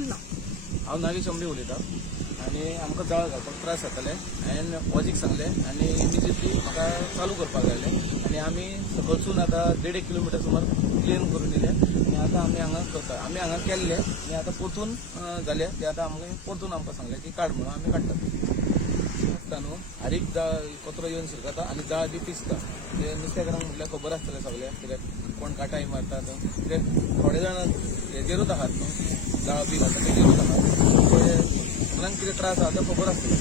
बोल ना. हांव नागेश अंबे उलयतां आनी आमकां जाळ घालपाक त्रास जाताले. हांवें वॉजीक सांगलें आनी इमिजिएटली म्हाका चालू करपाक लायलें आनी आमी सकलसून आतां 1.5 किलोमिटर सुमार क्लीन करून येयले आनी आतां आमी हांगा करता. आमी हांगा केल्ले आनी आतां परतून जाले ते आतां आमकां परतून आमकां सांगलें की काड म्हणून आमी काडटात. आसता न्हू हारीक जाळ कचरो येवन शिरकता आनी जाळ बी पिसता. ते नुस्तेकारांक म्हटल्यार खबर आसतलें सगळ्याक कित्याक कोण काटाय मारतात कित्याक थोडे जाण हेजेरूच आहात न्हू जाळ बी घालता तेजेरूच आहात. ते सगळ्यांक कितें त्रास आहा तो खबर आसतलो.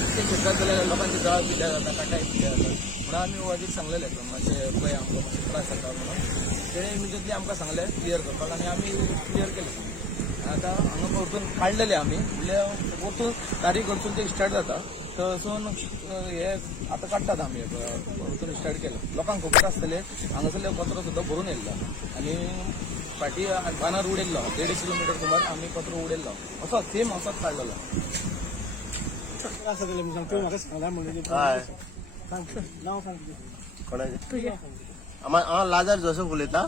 नुस्तें शिरतात जाल्यार लोकांची जाळ पिड्ड्यार जाता काटाय पिड्ड्यार जाता म्हणून आमी वाजीक सांगलेलें मातशें पळय आमकां मातशें त्रास जाता म्हणून. तेणें इमिजिएटली आमकां सांगलें क्लियर करपाक आनी आमी क्लियर केलें. आतां हांगा परतून काडलेले आमी म्हणल्यार परतून तारीख कडसून ते स्टार्ट जाता थंयसून हे आतां काडटात आमी परतून स्टार्ट केलें. लोकांक खबर आसतलें हांगासरलो कचरो सुद्दां भरून येयल्लो आनी फाटीं बांदार उडयल्लो 1.5 किलोमिटर सुमार आमी कचरो उडयल्लो असो सेम असोच काडलेलो. म्हाका सांगला म्हणून नांव सांग कोणाचें हांव लाजार जोसफ उलयतां.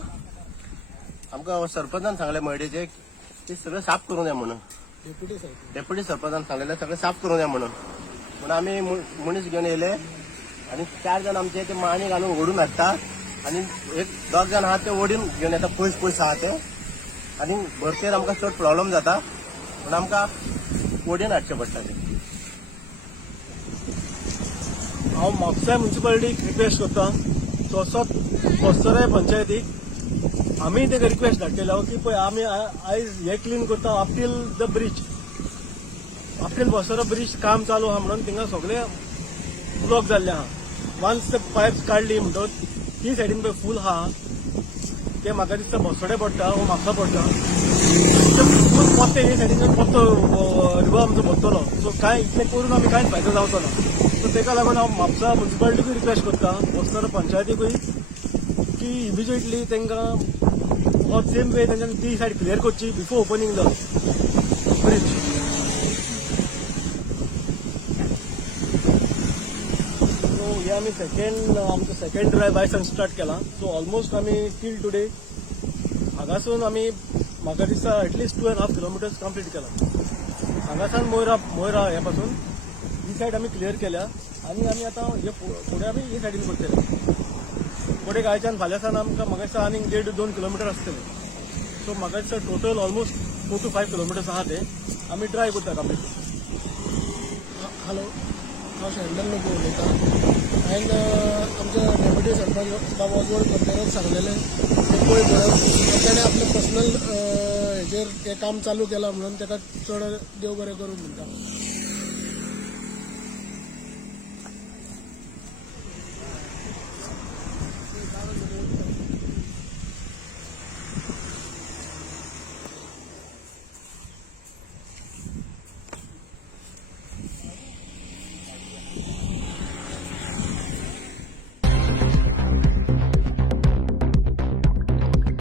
आमकां सरपंचान सांगलें मळडेचे ते सगळें साफ करून येया म्हणून. डेप्युटी सरपंचान सांगलेलें सगळें साफ करून येया म्हणून आमी मनीस घेवन येयले आनी 4 जाण आमचे ते माणी घालून ओडून हाडटा आनी एक 2 जाण आहा ते ओडून घेवन येता पयस आहा ते आनी भरतेर आमकां चड प्रॉब्लेम जाता म्हणून आमकां ओडून हाडचें पडटा ते. हांव म्हापसा म्युनिसिपालिटीक रिक्वेस्ट करतां तसोच बस्तोरे पंचायतीक आमी ताका रिक्वेस्ट धाडटलो की पळय आमी आयज हे क्लीन करता up till the bridge. Up till बस्तोरा ब्रीज काम चालू आहा म्हणून थिंगा सगळे ब्लॉक जाल्ले आहा. वन्स ते पायप्स काडली म्हणटच ती सायडीन पळय फूल आहा ते म्हाका दिसता बस्तोडे पडटा वो म्हापसा पडटा. पोत्ते हे सायडीन पोत्तो रिवर आमचो बसतलो सो कांय इतलें करून आमी कांयच फायदो जावचो ना. सो तेका लागून हांव म्हापसा म्युनिसिपालिटीकूय रिक्वेस्ट करता बस्तोरा पंचायतीकूय की इमिजिएटली तांकां हो सेम वे तांच्यानी ती सायड क्लियर करची before opening the breeze. So हे आमी आमचो सेकंड ड्रायव्ह आयसान स्टार्ट केला. सो ऑलमोस्ट आमी टील टुडे हांगासून आमी म्हाका दिसता एटलिस्ट 2.5 किलोमिटर्स कंप्लीट केला. हांगासान मोयरा हे पासून ही सायड आमी क्लियर केल्या आनी आमी आतां हे फुडें आमी हे सायडीन करतले. फुडें आयच्यान फाल्यांसान आमकां म्हाका दिसता आनीक 1.5-2 किलोमिटर आसतले. सो म्हाका दिसता टोटल ऑलमोस्ट 4 to 5 किलोमिटर्स आहा ते आमी ट्राय करता कंप्लीट. हॅलो हांव शेंडल लोक उलयतां. हांवें आमच्या डेप्युटी सरपंच बाबा वॉर्ड कंपेरच सांगलेलें ते पळय म्हणून ताणें आपलें पर्सनल हेजेर तें काम चालू केलां म्हणून ताका चड देव बरें करूं म्हणटा.